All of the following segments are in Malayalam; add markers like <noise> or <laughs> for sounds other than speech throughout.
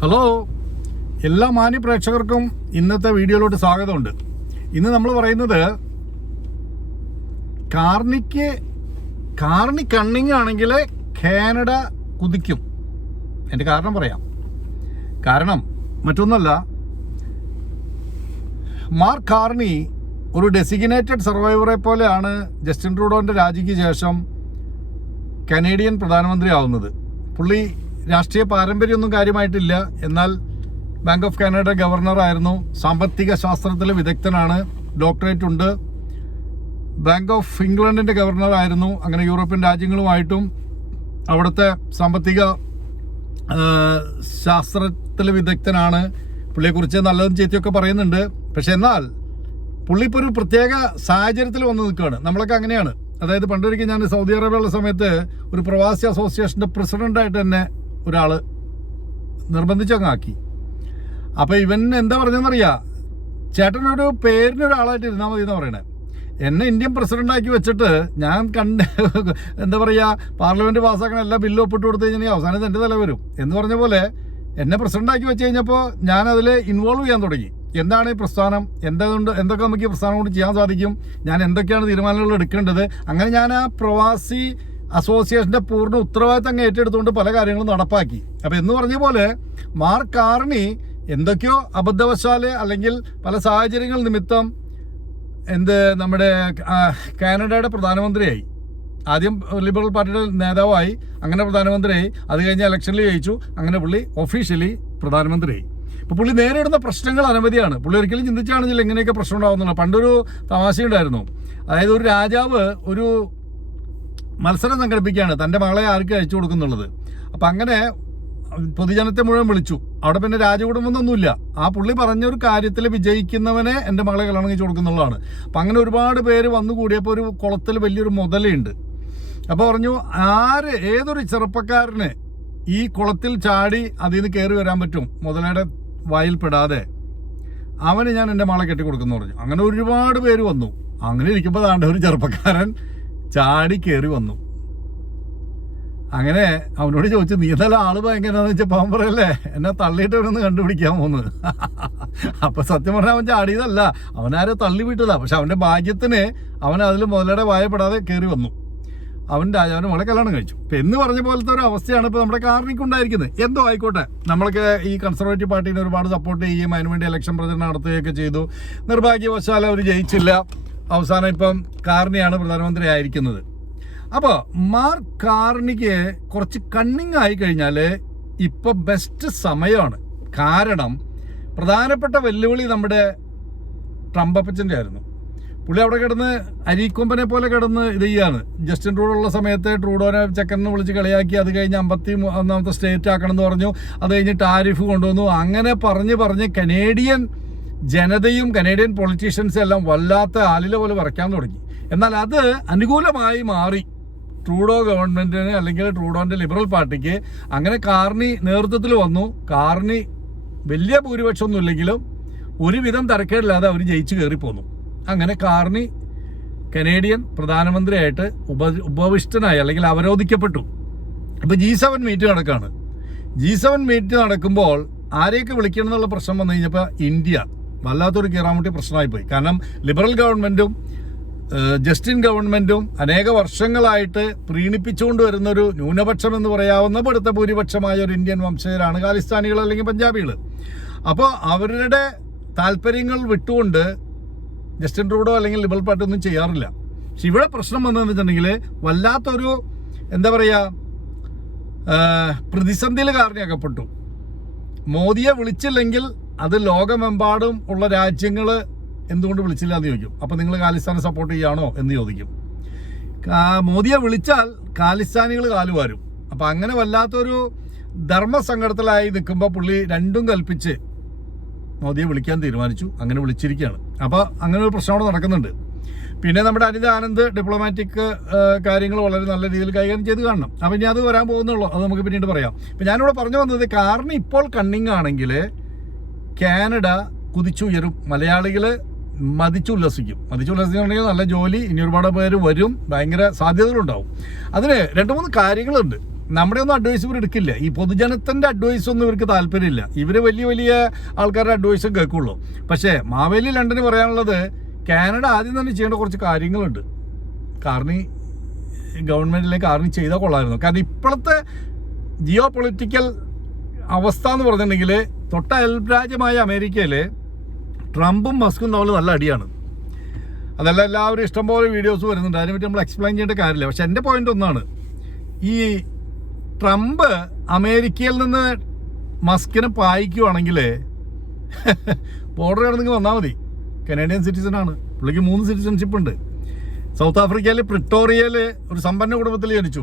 ഹലോ എല്ലാ മാന്യ പ്രേക്ഷകർക്കും ഇന്നത്തെ വീഡിയോയിലോട്ട് സ്വാഗതമുണ്ട്. ഇന്ന് നമ്മൾ പറയുന്നത് കാർണിക്ക് കാർണി കണ്ണിങ് ആണെങ്കിൽ കാനഡ കുതിക്കും. എന്റെ കാരണം പറയാം. കാരണം മറ്റൊന്നല്ല മാർക്ക് കാർണി ഒരു ഡെസിഗ്നേറ്റഡ് സർവൈവറെ പോലെയാണ് ജസ്റ്റിൻ ട്രൂഡോന്റെ രാജിക്ക് ശേഷം കനേഡിയൻ പ്രധാനമന്ത്രി ആവുന്നത് പുള്ളി രാഷ്ട്രീയ പാരമ്പര്യമൊന്നും കാര്യമായിട്ടില്ല. എന്നാൽ ബാങ്ക് ഓഫ് കാനഡ ഗവർണർ ആയിരുന്നു. സാമ്പത്തിക ശാസ്ത്രത്തിലെ വിദഗ്ധനാണ്. ഡോക്ടറേറ്റ് ഉണ്ട്. ബാങ്ക് ഓഫ് ഇംഗ്ലണ്ടിന്റെ ഗവർണർ ആയിരുന്നു. അങ്ങനെ യൂറോപ്യൻ രാജ്യങ്ങളുമായിട്ടും അവിടുത്തെ സാമ്പത്തിക ശാസ്ത്രത്തിലെ വിദഗ്ധനാണ്. പുള്ളിയെക്കുറിച്ച് നല്ലതും ചീത്തയൊക്കെ പറയുന്നുണ്ട്. പക്ഷെ എന്നാൽ പുള്ളി ഇപ്പോൾ ഒരു പ്രത്യേക സാഹചര്യത്തിൽ വന്ന് നിൽക്കുകയാണ്. നമ്മളൊക്കെ അങ്ങനെയാണ്. അതായത് പണ്ടൊരിക്കൽ ഞാൻ സൗദി അറേബ്യയുള്ള സമയത്ത് ഒരു പ്രവാസി അസോസിയേഷന്റെ പ്രസിഡന്റായിട്ട് തന്നെ ഒരാൾ നിർബന്ധിച്ചങ്ങാക്കി. അപ്പോൾ ഇവൻ എന്താ പറഞ്ഞതെന്നറിയാ? ചേട്ടനൊരു പേരിന് ഒരാളായിട്ട് ഇരുന്നാൽ മതി എന്ന് പറയണേ. എന്നെ ഇന്ത്യൻ പ്രസിഡന്റാക്കി വെച്ചിട്ട് ഞാൻ കണ്ട് <laughs> എന്താ പറയുക പാർലമെന്റ് പാസ്സാക്കണ എല്ലാ ബില്ലും ഒപ്പിട്ട് കൊടുത്തു കഴിഞ്ഞാൽ അവസാനം എന്റെ തല വരും. എന്ന് പറഞ്ഞ പോലെ എന്നെ പ്രസിഡന്റാക്കി വെച്ച് കഴിഞ്ഞപ്പോൾ ഞാൻ അതിൽ ഇൻവോൾവ് ചെയ്യാൻ തുടങ്ങി. എന്താണ് ഈ പ്രസ്ഥാനം? എന്തുകൊണ്ട് എന്തൊക്കെ നമുക്ക് ഈ പ്രസ്ഥാനം കൊണ്ട് ചെയ്യാൻ സാധിക്കും? ഞാൻ എന്തൊക്കെയാണ് തീരുമാനങ്ങൾ എടുക്കേണ്ടത്? അങ്ങനെ ഞാൻ ആ പ്രവാസി അസോസിയേഷന്റെ പൂർണ ഉത്തരവാദിത്തം അങ്ങ് ഏറ്റെടുത്തുകൊണ്ട് പല കാര്യങ്ങളും നടപ്പാക്കി. അപ്പം എന്ന് പറഞ്ഞ പോലെ മാർക്ക് കാർണി എന്തൊക്കെയോ അബദ്ധവശാൽ അല്ലെങ്കിൽ പല സാഹചര്യങ്ങൾ നിമിത്തം എന്ത് നമ്മുടെ കാനഡയുടെ പ്രധാനമന്ത്രിയായി. ആദ്യം ലിബറൽ പാർട്ടിയുടെ നേതാവായി അങ്ങനെ പ്രധാനമന്ത്രിയായി. അത് കഴിഞ്ഞ് ഇലക്ഷനിൽ ജയിച്ചു അങ്ങനെ പുള്ളി ഒഫീഷ്യലി പ്രധാനമന്ത്രിയായി. ഇപ്പോൾ പുള്ളി നേരിടുന്ന പ്രശ്നങ്ങൾ അനവധിയാണ്. പുള്ളി ഒരിക്കലും ചിന്തിച്ചാണെങ്കിൽ എങ്ങനെയൊക്കെ പ്രശ്നം ഉണ്ടാകുന്നുള്ളൂ പണ്ടൊരു തമാശയുണ്ടായിരുന്നു. അതായത് ഒരു രാജാവ് ഒരു മത്സരം സംഘടിപ്പിക്കുകയാണ്. തന്റെ മകളെ ആർക്ക് അയച്ചു കൊടുക്കുന്നുള്ളത്. അപ്പം അങ്ങനെ പൊതുജനത്തെ മുഴുവൻ വിളിച്ചു. അവിടെ പിന്നെ രാജകുടുംബമൊന്നുമില്ല ആ പുള്ളി പറഞ്ഞൊരു കാര്യത്തിൽ വിജയിക്കുന്നവനെ എന്റെ മകളെ കല്യാണം കഴിച്ചു കൊടുക്കുന്നുള്ളതാണ്. അപ്പം അങ്ങനെ ഒരുപാട് പേര് വന്നു കൂടിയപ്പോൾ ഒരു കുളത്തിൽ വലിയൊരു മുതലുണ്ട് അപ്പോൾ പറഞ്ഞു ആര് ഏതൊരു ചെറുപ്പക്കാരന് ഈ കുളത്തിൽ ചാടി അതിൽ നിന്ന് കയറി വരാൻ പറ്റും? മുതലയുടെ വായിൽ പെടാതെ അവന് ഞാൻ എന്റെ മകളെ കെട്ടിക്കൊടുക്കുന്നു പറഞ്ഞു. അങ്ങനെ ഒരുപാട് പേര് വന്നു. അങ്ങനെ ഇരിക്കുമ്പോൾ താണ്ട ഒരു ചെറുപ്പക്കാരൻ ചാടി കയറി വന്നു. അങ്ങനെ അവനോട് ചോദിച്ചു നീ നല്ല ആൾ ഭയങ്കരന്ന് വെച്ചാൽ പാവം പറയല്ലേ? എന്നെ തള്ളിയിട്ട് അവനൊന്ന് കണ്ടുപിടിക്കാൻ പോന്ന്. അപ്പൊ സത്യം പറഞ്ഞാൽ അവൻ ചാടിയതല്ല. അവനാരെ തള്ളി വിട്ടതാ. പക്ഷെ അവന്റെ ഭാഗ്യത്തിന് അവൻ അതിൽ മുതലയുടെ വായപ്പെടാതെ കയറി വന്നു. അവൻ രാജാവിന് മോളെ കല്യാണം കഴിച്ചു. ഇപ്പൊ എന്ന് പറഞ്ഞ പോലത്തെ ഒരു അവസ്ഥയാണ് ഇപ്പൊ നമ്മുടെ കാർണിക്ക് ഉണ്ടായിരിക്കുന്നത്. എന്തോ ആയിക്കോട്ടെ. നമ്മളൊക്കെ ഈ കൺസർവേറ്റീവ് പാർട്ടീനെ ഒരുപാട് സപ്പോർട്ട് ചെയ്യുകയും അതിനുവേണ്ടി ഇലക്ഷൻ പ്രചരണം നടത്തുകയൊക്കെ ചെയ്തു. നിർഭാഗ്യവശാൽ അവർ ജയിച്ചില്ല. അവസാനം ഇപ്പം കാർണിയാണ് പ്രധാനമന്ത്രി ആയിരിക്കുന്നത്. അപ്പോൾ മാർക്ക് കാർണിക്ക് കുറച്ച് കണ്ണിങ് ആയി കഴിഞ്ഞാൽ ഇപ്പൊ ബെസ്റ്റ് സമയമാണ്. കാരണം പ്രധാനപ്പെട്ട വെല്ലുവിളി നമ്മുടെ ട്രംപ് അപ്പച്ചന്റെ ആയിരുന്നു. പുള്ളി അവിടെ കിടന്ന് അരീക്കൊമ്പനെ പോലെ കിടന്ന് ഇത് ചെയ്യാണ്. ജസ്റ്റിൻ ട്രൂഡോ ഉള്ള സമയത്ത് ട്രൂഡോനെ ചെക്കനെ വിളിച്ച് കളിയാക്കി അത് കഴിഞ്ഞ് അമ്പത്തി ഒന്നാമത്തെ സ്റ്റേറ്റ് ആക്കണം എന്ന് പറഞ്ഞു. അത് കഴിഞ്ഞ് ടാരിഫ് കൊണ്ടുവന്നു. അങ്ങനെ പറഞ്ഞ് പറഞ്ഞ് കനേഡിയൻ ജനതയും കനേഡിയൻ പൊളിറ്റീഷ്യൻസും എല്ലാം വല്ലാത്ത ആലില പോലെ വരയ്ക്കാൻ തുടങ്ങി. എന്നാൽ അത് അനുകൂലമായി മാറി. ട്രൂഡോ ഗവൺമെന്റിന് അല്ലെങ്കിൽ ട്രൂഡോന്റെ ലിബറൽ പാർട്ടിക്ക് അങ്ങനെ കാർണി നേതൃത്വത്തിൽ വന്നു. കാർണി വലിയ ഭൂരിപക്ഷമൊന്നും ഇല്ലെങ്കിലും ഒരുവിധം തരക്കേടില്ലാതെ അവർ ജയിച്ചു കയറിപ്പോന്നു. അങ്ങനെ കാർണി കനേഡിയൻ പ്രധാനമന്ത്രിയായിട്ട് ഉപ ഉപവിഷ്ടനായി അല്ലെങ്കിൽ അവരോധിക്കപ്പെട്ടു. അപ്പോൾ ജി സെവൻ മീറ്റ് നടക്കുകയാണ് ജി സെവൻ മീറ്റ് നടക്കുമ്പോൾ ആരെയൊക്കെ വിളിക്കണം എന്നുള്ള പ്രശ്നം വന്നു കഴിഞ്ഞപ്പോൾ ഇന്ത്യ. വല്ലാത്തൊരു കീറാമുട്ടി പ്രശ്നമായിപ്പോയി. കാരണം ലിബറൽ ഗവൺമെന്റും ജസ്റ്റിൻ ഗവൺമെന്റും അനേക വർഷങ്ങളായിട്ട് പ്രീണിപ്പിച്ചുകൊണ്ട് വരുന്നൊരു ന്യൂനപക്ഷം എന്ന് പറയാവുന്ന പെടുത്ത ഭൂരിപക്ഷമായ ഒരു ഇന്ത്യൻ വംശജരാണ് ഖാലിസ്ഥാനികൾ അല്ലെങ്കിൽ പഞ്ചാബികൾ അപ്പോൾ അവരുടെ താല്പര്യങ്ങൾ വിട്ടുകൊണ്ട് ജസ്റ്റിൻ ട്രൂഡോ അല്ലെങ്കിൽ ലിബറൽ പാർട്ടി ഒന്നും ചെയ്യാറില്ല. പക്ഷെ ഇവിടെ പ്രശ്നം വന്നതെന്ന് വെച്ചിട്ടുണ്ടെങ്കിൽ വല്ലാത്തൊരു എന്താ പറയുക പ്രതിസന്ധിയിൽ കാരണയാക്കപ്പെട്ടു. മോദിയെ വിളിച്ചില്ലെങ്കിൽ അത് ലോകമെമ്പാടും ഉള്ള രാജ്യങ്ങൾ എന്തുകൊണ്ട് വിളിച്ചില്ല എന്ന് ചോദിക്കും. അപ്പോൾ നിങ്ങൾ ഖാലിസ്ഥാനെ സപ്പോർട്ട് ചെയ്യുകയാണോ എന്ന് ചോദിക്കും. മോദിയെ വിളിച്ചാൽ ഖാലിസ്ഥാനികൾ കാലുവാരും അപ്പോൾ അങ്ങനെ വല്ലാത്തൊരു ധർമ്മസങ്കടത്തിലായി നിൽക്കുമ്പോൾ പുള്ളി രണ്ടും കൽപ്പിച്ച് മോദിയെ വിളിക്കാൻ തീരുമാനിച്ചു. അങ്ങനെ വിളിച്ചിരിക്കുകയാണ്. അപ്പോൾ അങ്ങനെ ഒരു പ്രശ്നം അവിടെ നടക്കുന്നുണ്ട്. പിന്നെ നമ്മുടെ അനിത ആനന്ദ് ഡിപ്ലോമാറ്റിക് കാര്യങ്ങൾ വളരെ നല്ല രീതിയിൽ കൈകാര്യം ചെയ്ത് കാണണം. അപ്പം ഇനി അത് വരാൻ പോകുന്നുള്ളൂ. അത് നമുക്ക് പിന്നീട് പറയാം. ഇപ്പം ഞാനിവിടെ പറഞ്ഞു വന്നത് കാരണം ഇപ്പോൾ കണ്ണിങ് ആണെങ്കിൽ കാനഡ കുതിച്ചുയരും. മലയാളികൾ മതിച്ചുല്ലസിക്കും മതിച്ചുല്ലസിക്കുകയാണെങ്കിൽ നല്ല ജോലി ഇനി ഒരുപാട് പേര് വരും. ഭയങ്കര സാധ്യതകളുണ്ടാവും. അതിന് രണ്ട് മൂന്ന് കാര്യങ്ങളുണ്ട്. നമ്മുടെ ഒന്നും അഡ്വൈസ് ഇവർ എടുക്കില്ല. ഈ പൊതുജനത്തിന്റെ അഡ്വൈസ് ഒന്നും ഇവർക്ക് താല്പര്യമില്ല. ഇവർ വലിയ വലിയ ആൾക്കാരുടെ അഡ്വൈസും കേൾക്കുള്ളൂ. പക്ഷേ മാവേലി ലണ്ടന് പറയാനുള്ളത് കാനഡ ആദ്യം തന്നെ ചെയ്യേണ്ട കുറച്ച് കാര്യങ്ങളുണ്ട്. കാരണം ഗവൺമെന്റിലേക്ക് ആർമി ചെയ്താൽ കൊള്ളായിരുന്നു കാരണം ഇപ്പോഴത്തെ ജിയോ പൊളിറ്റിക്കൽ അവസ്ഥ എന്ന് പറഞ്ഞിട്ടുണ്ടെങ്കിൽ തൊട്ട അയൽരാജ്യമായ അമേരിക്കയിൽ ട്രംപും മസ്കും തമ്മിൽ നല്ല അടിയാണ്. അതല്ല എല്ലാവരും ഇഷ്ടംപോലെ വീഡിയോസ് വരുന്നുണ്ട്. അതിനെപ്പറ്റി നമ്മൾ എക്സ്പ്ലെയിൻ ചെയ്യേണ്ട കാര്യമില്ല. പക്ഷെ എന്റെ പോയിന്റ് ഒന്നാണ്. ഈ ട്രംപ് അമേരിക്കയിൽ നിന്ന് മസ്കിനെ പായിക്കുവാണെങ്കിൽ ബോർഡർ <laughs> കടന്നെങ്കിൽ വന്നാൽ മതി. കനേഡിയൻ സിറ്റിസൺ ആണ് പുള്ളിക്ക് മൂന്ന് സിറ്റിസൺഷിപ്പ് ഉണ്ട്. സൗത്ത് ആഫ്രിക്കയിൽ പ്രിട്ടോറിയയിൽ ഒരു സമ്പന്ന കുടുംബത്തിൽ ജനിച്ചു.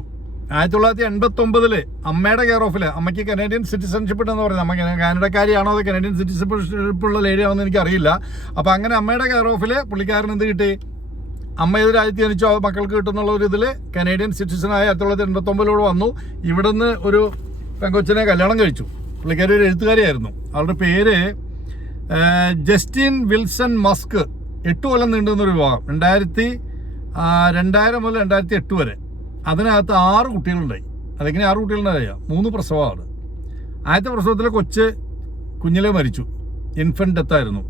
ആയിരത്തി തൊള്ളായിരത്തി എൺപത്തി ഒമ്പതിൽ അമ്മയുടെ കെയർ ഓഫിൽ അമ്മയ്ക്ക് കനേഡിയൻ സിറ്റിസൺഷിപ്പ് ഉണ്ടെന്ന് പറയുന്നത്. അമ്മ കാനഡക്കാരിയാണോ അതോ കനേഡിയൻ സിറ്റിസൺഷിപ്പ് ഉള്ള ലേഡിയാണോ എന്ന് എനിക്കറിയില്ല. അപ്പോൾ അങ്ങനെ അമ്മയുടെ കെയർ ഓഫിൽ പുള്ളിക്കാരൻ എന്ത് കിട്ടി? അമ്മ ഏത് രാജ്യത്ത് ജനിച്ചോ മക്കൾക്ക് കിട്ടുന്നുള്ള ഒരു ഇതിൽ കനേഡിയൻ സിറ്റിസണായ ആയിരത്തി തൊള്ളായിരത്തി എൺപത്തൊമ്പതിലൂടെ വന്നു. ഇവിടുന്ന് ഒരു പെങ്കൊച്ചിനെ കല്യാണം കഴിച്ചു. പുള്ളിക്കാരി ഒരു എഴുത്തുകാരിയായിരുന്നു. അവളുടെ പേര് ജസ്റ്റിൻ വിൽസൺ മസ്ക് എട്ട് കൊല്ലം നീണ്ടുന്നൊരു വിവാഹം. രണ്ടായിരത്തി രണ്ടായിരം മുതൽ രണ്ടായിരത്തി എട്ട് വരെ. അതിനകത്ത് ആറ് കുട്ടികളുണ്ടായി. അതെങ്ങനെ ആറ് കുട്ടികളുണ്ടായ മൂന്ന് പ്രസവമാണ് ആദ്യത്തെ പ്രസവത്തിലെ കൊച്ച് കുഞ്ഞിലെ മരിച്ചു. ഇൻഫന്റ് ഡെത്തായിരുന്നു.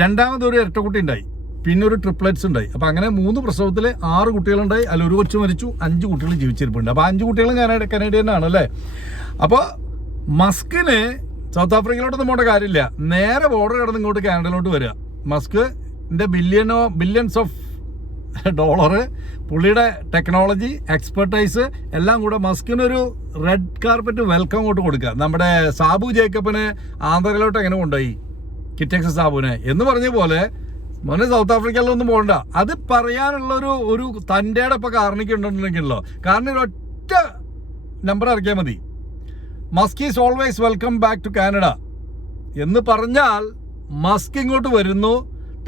രണ്ടാമത് ഒരു ഇരട്ടക്കുട്ടി ഉണ്ടായി. പിന്നെ ഒരു ട്രിപ്ലറ്റ്സ് ഉണ്ടായി. അപ്പോൾ അങ്ങനെ മൂന്ന് പ്രസവത്തിൽ ആറ് കുട്ടികളുണ്ടായി. അല്ല ഒരു കൊച്ചു മരിച്ചു. അഞ്ച് കുട്ടികൾ ജീവിച്ചിരിപ്പുണ്ട്. അപ്പോൾ അഞ്ച് കുട്ടികളും കനേഡ കനേഡിയൻ ആണ് അല്ലേ അപ്പോൾ മസ്കിന് സൗത്ത് ആഫ്രിക്കയിലോട്ടൊന്നും പോകേണ്ട കാര്യമില്ല. നേരെ ബോർഡർ കടന്ന് ഇങ്ങോട്ട് കാനഡയിലോട്ട് വരിക. മസ്കിന്റെ ബില്യണോ ബില്യൺസ് ഓഫ് ഡോളർ പുള്ളിയുടെ ടെക്നോളജി എക്സ്പെർട്ടൈസ് എല്ലാം കൂടെ മസ്കിനൊരു റെഡ് കാർപ്പറ്റ് വെൽക്കം അങ്ങോട്ട് കൊടുക്കുക. നമ്മുടെ സാബു ജേക്കബിന് ആന്ധ്രയിലോട്ട് എങ്ങനെ കൊണ്ടുപോയി? കിറ്റക്സ് സാബുവിനെ. എന്ന് പറഞ്ഞ പോലെ മോനെ സൗത്ത് ആഫ്രിക്കയിലൊന്നും പോകണ്ട. അത് പറയാനുള്ള ഒരു ഒരു തന്റെ ഇപ്പം കാരണിക്കുണ്ടെന്നുണ്ടെങ്കിലോ കാരണം ഒരൊറ്റ നമ്പർ ഇറക്കിയാൽ മതി. Musk is always welcome back to Canada എന്ന് പറഞ്ഞാൽ മസ്ക് ഇങ്ങോട്ട് വരുന്നു.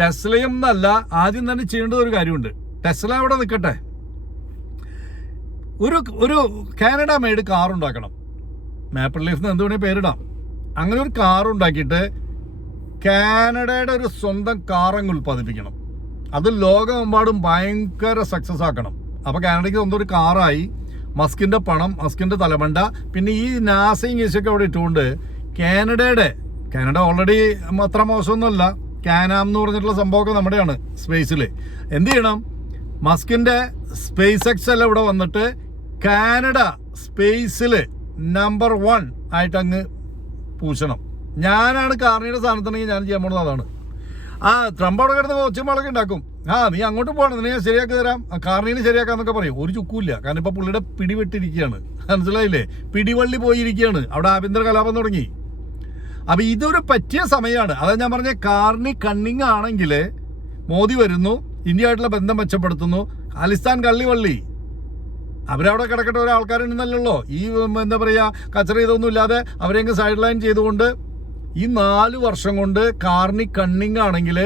ടെസ്ലയും എന്നല്ല ആദ്യം തന്നെ ചെയ്യേണ്ടത് ഒരു കാര്യമുണ്ട്. ടെസ്ല അവിടെ നിൽക്കട്ടെ. ഒരു ഒരു കാനഡ മെയ്ഡ് കാർ ഉണ്ടാക്കണം. മാപ്പിൾ ലീഫ് എന്ത് വേണേൽ പേരിടാം. അങ്ങനെ ഒരു കാർ ഉണ്ടാക്കിയിട്ട് കാനഡയുടെ ഒരു സ്വന്തം കാറങ്ങ് ഉൽപ്പാദിപ്പിക്കണം. അത് ലോകമെമ്പാടും ഭയങ്കര സക്സസ് ആക്കണം. അപ്പോൾ കാനഡയ്ക്ക് സ്വന്തം ഒരു കാറായി മസ്കിന്റെ പണം മസ്കിന്റെ തലമണ്ട. പിന്നെ ഈ നാസയും ഈശൊക്കെ അവിടെ ഇട്ടുകൊണ്ട് കാനഡയുടെ കാനഡ ഓൾറെഡി അത്ര മോശമൊന്നുമല്ല. കാനാം എന്ന് പറഞ്ഞിട്ടുള്ള സംഭവമൊക്കെ നമ്മുടെയാണ് സ്പേസിൽ എന്ത് ചെയ്യണം? മസ്കിന്റെ സ്പേസ് എക്സ് എല്ലാം ഇവിടെ വന്നിട്ട് കാനഡ സ്പേസിൽ നമ്പർ വൺ ആയിട്ട് അങ്ങ് പൂശണം. ഞാനാണ് കാർണിയുടെ സ്ഥാനത്തുണ്ടെങ്കിൽ ഞാൻ ചെയ്യാൻ പോകുന്നത് അതാണ്. ആ ട്രംപ് അവിടെ കിടന്ന് ഒച്ചമാളൊക്കെ ഉണ്ടാക്കും. ആ നീ അങ്ങോട്ട് പോകണം. നീ ശരിയാക്കി തരാം. കാർണീനെ ശരിയാക്കാന്നൊക്കെ പറയും. ഒരു ചുക്കൂല്ല. കാരണം ഇപ്പൊ പുള്ളിയുടെ പിടിവിട്ടിരിക്കുകയാണ് മനസ്സിലായില്ലേ? പിടിവള്ളി പോയിരിക്കുകയാണ്. അവിടെ ആഭ്യന്തര കലാപം തുടങ്ങി. അപ്പൊ ഇതൊരു പറ്റിയ സമയമാണ്. അതാ ഞാൻ പറഞ്ഞ കാർണി കണ്ണിങ് ആണെങ്കിൽ മോദി വരുന്നു ഇന്ത്യയായിട്ടുള്ള ബന്ധം മെച്ചപ്പെടുത്തുന്നു. ഖാലിസ്ഥാൻ കള്ളിവള്ളി. അവരവിടെ കിടക്കട്ടെ ഓരോ ആൾക്കാരുണ്ടെന്നല്ലോ ഈ എന്താ പറയുക കച്ചറ ചെയ്തൊന്നും ഇല്ലാതെ അവരെങ്ങ് സൈഡ് ലൈൻ ചെയ്തുകൊണ്ട് ഈ നാല് വർഷം കൊണ്ട് കാർണി കണ്ണിങ് ആണെങ്കിൽ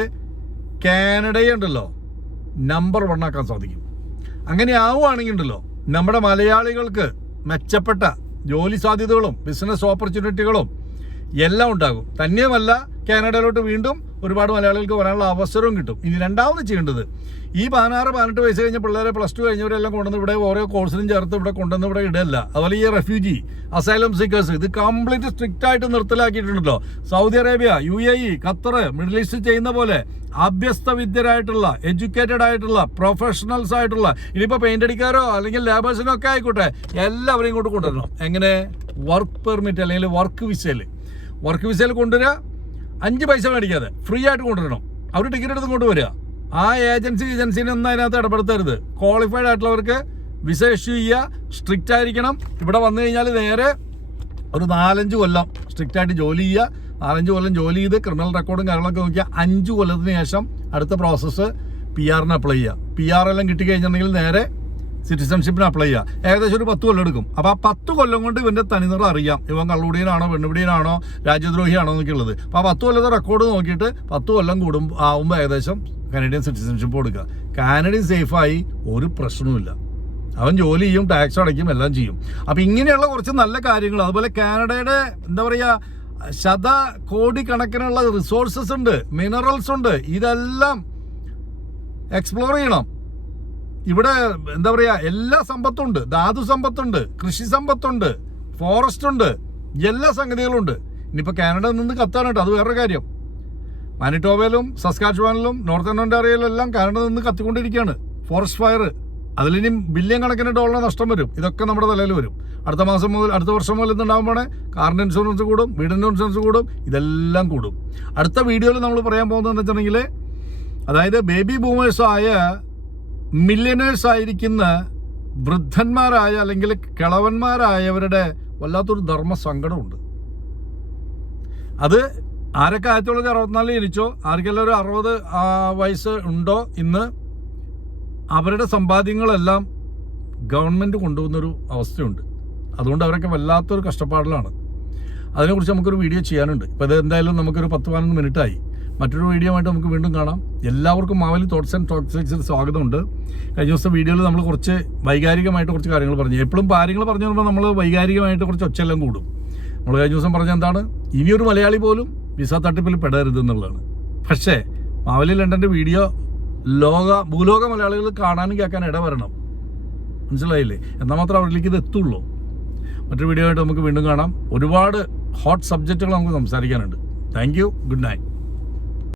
കാനഡയുണ്ടല്ലോ. നമ്പർ വൺ ആക്കാൻ സാധിക്കും. അങ്ങനെ ആവുകയാണെങ്കിൽ ഉണ്ടല്ലോ നമ്മുടെ മലയാളികൾക്ക് മെച്ചപ്പെട്ട ജോലി സാധ്യതകളും ബിസിനസ് ഓപ്പർച്യൂണിറ്റികളും എല്ലാം ഉണ്ടാകും. തന്നെയുമല്ല കാനഡയിലോട്ട് വീണ്ടും ഒരുപാട് മലയാളികൾക്ക് വരാനുള്ള അവസരവും കിട്ടും. ഇനി രണ്ടാമത് ചെയ്യേണ്ടത് ഈ പതിനാറ് പതിനെട്ട് വയസ്സ് കഴിഞ്ഞ പിള്ളേരെ പ്ലസ് ടു കഴിഞ്ഞവരെല്ലാം കൊണ്ടുവന്ന് ഇവിടെ ഓരോ കോഴ്സിനും ചേർത്ത് ഇവിടെ കൊണ്ടുവന്ന് ഇവിടെ ഇടല്ല അതുപോലെ ഈ റെഫ്യൂജി അസൈലം സീക്കേഴ്സ് ഇത് കംപ്ലീറ്റ് സ്ട്രിക്റ്റ് ആയിട്ട് നിർത്തലാക്കിയിട്ടുണ്ടല്ലോ. Saudi Arabia U A E Qatar Middle East ചെയ്യുന്ന പോലെ അഭ്യസ്ത വിദ്യരായിട്ടുള്ള എഡ്യൂക്കേറ്റഡ് ആയിട്ടുള്ള പ്രൊഫഷണൽസ് ആയിട്ടുള്ള ഇനിയിപ്പോൾ പെയിന്റ് അടിക്കാരോ അല്ലെങ്കിൽ ലേബേഴ്സിനോ ഒക്കെ ആയിക്കോട്ടെ എല്ലാവരെയും ഇങ്ങോട്ട് കൊണ്ടുവരണം. എങ്ങനെ? വർക്ക് പെർമിറ്റ് അല്ലെങ്കിൽ വർക്ക് വിസയിൽ വർക്ക് വിസയിൽ കൊണ്ടുവരിക അഞ്ച് പൈസ മേടിക്കാതെ ഫ്രീ ആയിട്ട് കൊണ്ടുവരണം. അവർ ടിക്കറ്റ് എടുത്ത് കൊണ്ടുവരിക. ആ ഏജൻസി ഏജൻസിനെ ഒന്നും അതിനകത്ത് ഇടപെടുത്തരുത്. ക്വാളിഫൈഡ് ആയിട്ടുള്ളവർക്ക് വിസ ഇഷ്യൂ ചെയ്യുക. സ്ട്രിക്റ്റ് ആയിരിക്കണം. ഇവിടെ വന്നു കഴിഞ്ഞാൽ നേരെ ഒരു നാലഞ്ച് കൊല്ലം സ്ട്രിക്റ്റ് ആയിട്ട് ജോലി ചെയ്യുക. നാലഞ്ച് കൊല്ലം ജോലി ചെയ്ത് ക്രിമിനൽ റെക്കോർഡും കാര്യങ്ങളൊക്കെ നോക്കിയാൽ അഞ്ച് കൊല്ലത്തിന് ശേഷം അടുത്ത പ്രോസസ്സ് പി ആറിന് അപ്ലൈ ചെയ്യുക. പി ആർ എല്ലാം കിട്ടിക്കഴിഞ്ഞിട്ടുണ്ടെങ്കിൽ നേരെ സിറ്റിസൺഷിപ്പിന് അപ്ലൈ ചെയ്യുക ഏകദേശം ഒരു പത്ത് കൊല്ലം എടുക്കും. അപ്പോൾ ആ പത്ത് കൊല്ലം കൊണ്ട് ഇവന്റെ തനിനിറ അറിയാം. ഇവൻ കള്ളുടിയനാണോ പെണ്ണുപിടിയനാണോ രാജ്യദ്രോഹിയാണോ എന്നൊക്കെയുള്ളത്. അപ്പോൾ ആ പത്ത് കൊല്ലത്തെ റെക്കോർഡ് നോക്കിയിട്ട് പത്ത് കൊല്ലം കൂടും ആവുമ്പോൾ ഏകദേശം കാനഡിയൻ സിറ്റിസൺഷിപ്പ് കൊടുക്കുക. കാനഡയും സേഫായി ഒരു പ്രശ്നവുമില്ല. അവൻ ജോലി ചെയ്യും ടാക്സ് അടയ്ക്കും എല്ലാം ചെയ്യും. അപ്പോൾ ഇങ്ങനെയുള്ള കുറച്ച് നല്ല കാര്യങ്ങൾ. അതുപോലെ കാനഡയുടെ എന്താ പറയുക ശത കോടിക്കണക്കിനുള്ള റിസോഴ്സസ് ഉണ്ട് മിനറൽസ് ഉണ്ട്. ഇതെല്ലാം എക്സ്പ്ലോർ ചെയ്യണം. ഇവിടെ എന്താ പറയാ എല്ലാ സമ്പത്തുണ്ട്. ധാതു സമ്പത്തുണ്ട് കൃഷി സമ്പത്തുണ്ട് ഫോറസ്റ്റ് ഉണ്ട് എല്ലാ സംഗതികളും ഉണ്ട് ഇനിയിപ്പോൾ കാനഡ നിന്ന് കത്താണ് കേട്ടോ അത് വേറൊരു കാര്യം. മാനിറ്റോവയിലും സസ്കാച്ചുവാനിലും നോർത്തേൺ ഒന്റാറിയയിലും എല്ലാം കാനഡ നിന്ന് കത്തിക്കൊണ്ടിരിക്കുകയാണ്. ഫോറസ്റ്റ് ഫയർ അതിലിനി ബില്യൺ കണക്കിന് ഡോളർ നഷ്ടം വരും. ഇതൊക്കെ നമ്മുടെ തലയിൽ വരും. അടുത്ത മാസം മുതൽ അടുത്ത വർഷം മുതൽ ഇതുണ്ടാകുമ്പോൾ കാറിന്റെ ഇൻഷുറൻസ് കൂടും വീടിന്റെ ഇൻഷുറൻസ് കൂടും ഇതെല്ലാം കൂടും. അടുത്ത വീഡിയോയിൽ നമ്മൾ പറയാൻ പോകുന്നതെന്ന് വെച്ചിട്ടുണ്ടെങ്കിൽ അതായത് ബേബി ബൂമേഴ്സായ മില്യനേഴ്സ് ആയിരിക്കുന്ന വൃദ്ധന്മാരായ അല്ലെങ്കിൽ കിളവന്മാരായവരുടെ വല്ലാത്തൊരു ധർമ്മ സങ്കടമുണ്ട് അത് ആരൊക്കെ ആയിരത്തി തൊള്ളായിരത്തി അറുപത്തിനാലിൽ ജനിച്ചോ ആർക്കെല്ലാം ഒരു അറുപത് വയസ്സ് ഉണ്ടോ ഇന്ന് അവരുടെ സമ്പാദ്യങ്ങളെല്ലാം ഗവൺമെന്റ് കൊണ്ടുപോകുന്നൊരു അവസ്ഥയുണ്ട്. അതുകൊണ്ട് അവരൊക്കെ വല്ലാത്തൊരു കഷ്ടപ്പാടിലാണ്. അതിനെക്കുറിച്ച് നമുക്കൊരു വീഡിയോ ചെയ്യാനുണ്ട്. ഇപ്പോൾ ഇത് എന്തായാലും നമുക്കൊരു പത്ത് പതിനൊന്ന് മിനിറ്റ് ആയി മറ്റൊരു വീഡിയോ ആയിട്ട് നമുക്ക് വീണ്ടും കാണാം. എല്ലാവർക്കും മാവലി തോട്ട്സ് ആൻഡ് ടോക്സിക്സിൽ സ്വാഗതമുണ്ട്. കഴിഞ്ഞ ദിവസം വീഡിയോയിൽ നമ്മൾ കുറച്ച് വൈകാരികമായിട്ട് കുറച്ച് കാര്യങ്ങൾ പറഞ്ഞു. എപ്പോഴും കാര്യങ്ങൾ പറഞ്ഞു വരുമ്പോൾ നമ്മൾ വൈകാരികമായിട്ട് കുറച്ച് ഒച്ചെല്ലാം കൂടും. നമ്മൾ കഴിഞ്ഞ ദിവസം പറഞ്ഞ എന്താണ്? ഇനിയൊരു മലയാളി പോലും വിസ തട്ടിപ്പിൽ പെടരുത് എന്നുള്ളതാണ്. പക്ഷേ മാവലി ലണ്ടന്റെ വീഡിയോ ലോക ഭൂലോക മലയാളികൾ കാണാനും കേൾക്കാൻ ഇടവരണം. മനസ്സിലായില്ലേ? എന്നാൽ മാത്രം അവരിലേക്ക് ഇത് എത്തുള്ളൂ. മറ്റൊരു വീഡിയോ ആയിട്ട് നമുക്ക് വീണ്ടും കാണാം. ഒരുപാട് ഹോട്ട് സബ്ജക്റ്റുകൾ നമുക്ക് സംസാരിക്കാനുണ്ട്. Thank you. Good night.